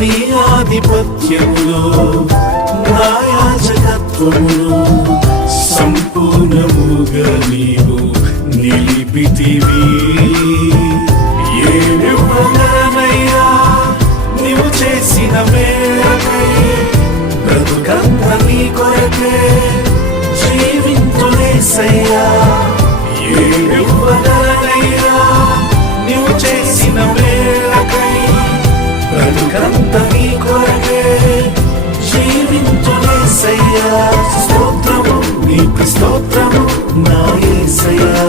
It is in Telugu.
నీ ఆధిపత్యములో నా యాజకత్వమును సంపూర్ణముగా నీవు నిలిపితివి. ఏమివ్వగలనయ్యా నీవు చేసిన మేరకై, బ్రతుకంత నీ కొరకే జీవింతునేసయ్యా. ఏమివ్వగలనయ్యా నీవు చేసిన మేరకై, బ్రతుకంత నీ కొరకే జీవింతునేసయ్యా. స్తోత్రము నీకు స్తోత్రము నా యేసయ్యా.